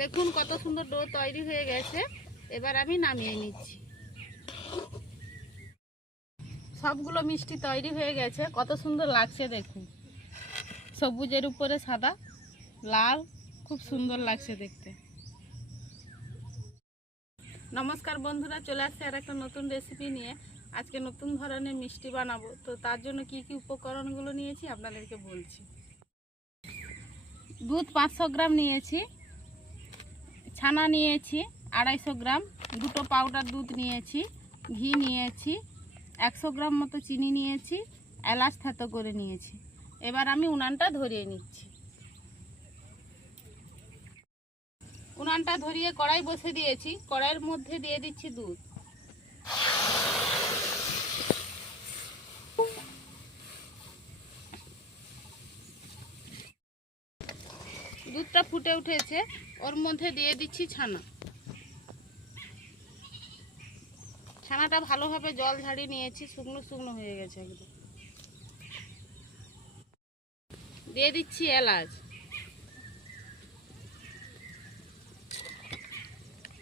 দেখুন কত সুন্দর ডো তৈরি হয়ে গেছে। এবার আমি নামিয়ে নিচ্ছি। সবগুলো মিষ্টি তৈরি হয়ে গেছে। কত সুন্দর লাগছে দেখুন। সবুজের উপরে সাদা, লাল, খুব সুন্দর লাগছে দেখতে। নমস্কার বন্ধুরা, চলে আসছে আর একটা নতুন রেসিপি নিয়ে। আজকে নতুন ধরনের মিষ্টি বানাবো। তো তার জন্য কি কি উপকরণগুলো নিয়েছি আপনাদেরকে বলছি। দুধ পাঁচশো গ্রাম নিয়েছি। ছানা নিয়েছি, আড়াইশো গ্রাম। দুটো পাউডার দুধ নিয়েছি, ঘি নিয়েছি, একশো গ্রাম মতো চিনি নিয়েছি, এলাচ থেতো করে নিয়েছি। এবার আমি উনানটা ধরিয়ে নিচ্ছি। উনানটা ধরিয়ে কড়াই বসে দিয়েছি। কড়াইয়ের মধ্যে দিয়ে দিচ্ছি দুধ। দুধটা ফুটে উঠেছে, ওর মধ্যে দিয়ে দিচ্ছি ছানা। ছানাটা ভালোভাবে জল ঝাড়িয়ে নিয়েছি, শুকনো শুকনো হয়ে গেছে একদম। দিয়ে দিচ্ছি এলাচ।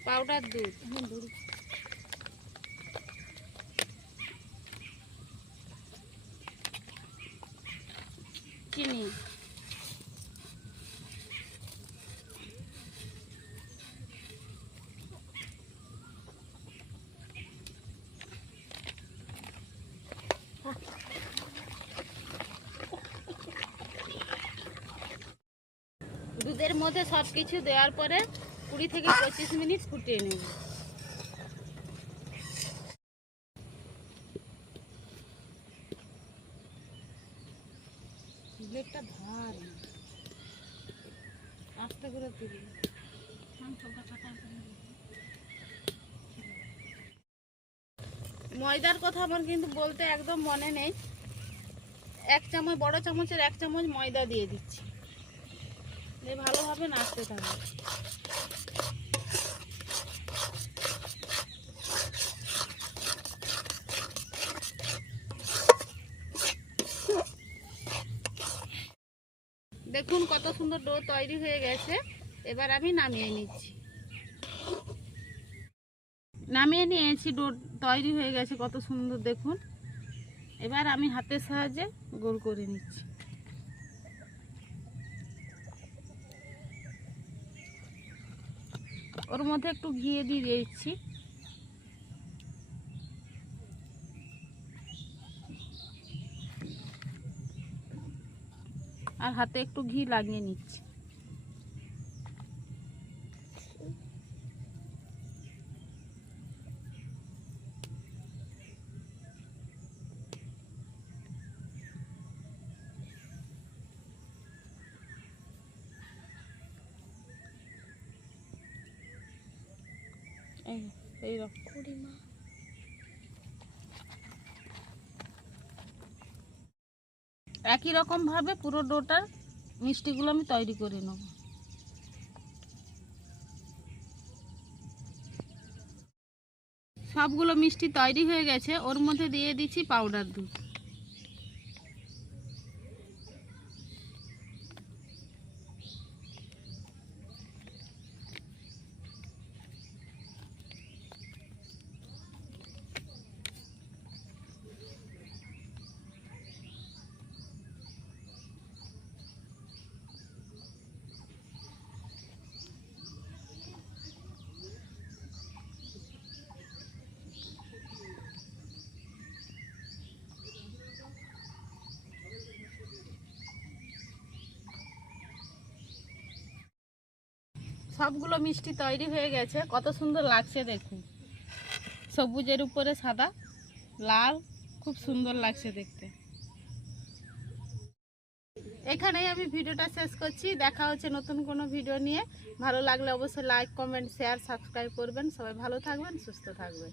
পাউডার দুধ। চিনি। দুধের মধ্যে সব কিছু দেওয়ার পরে কুড়ি থেকে পঁচিশ মিনিট ফুটিয়ে নেব। ময়দার কথা আমার কিন্তু বলতে একদম মনে নেই। এক চামচ, বড় চামচের এক চামচ ময়দা দিয়ে দিচ্ছি। ভালোভাবে নাড়তে থাকবে। দেখুন কত সুন্দর ডো তৈরি হয়ে গেছে। এবার আমি নামিয়ে নিচ্ছি। নামিয়ে নিয়েছি, ডো তৈরি হয়ে গেছে কত সুন্দর দেখুন। এবার আমি হাতের সাহায্যে গোল করে নিচ্ছি। ওর মধ্যে একটু ঘিয়ে দিয়ে দিচ্ছি আর হাতে একটু ঘি লাগিয়ে নিচ্ছি। এই একই রকম ভাবে পুরো ডোটার মিষ্টিগুলো আমি তৈরি করে নেব। সবগুলো মিষ্টি তৈরি হয়ে গেছে ওর মধ্যে দিয়ে দিচ্ছি পাউডার দুধ। সবগুলো মিষ্টি তৈরি হয়ে গেছে। কত সুন্দর লাগছে দেখুন। সবুজের উপরে সাদা, লাল, খুব সুন্দর লাগছে দেখতে। এখানেই আমি ভিডিওটা শেষ করছি। দেখা হচ্ছে নতুন কোনো ভিডিও নিয়ে। ভালো লাগলে অবশ্যই লাইক কমেন্ট শেয়ার সাবস্ক্রাইব করবেন। সবাই ভালো থাকবেন, সুস্থ থাকবেন।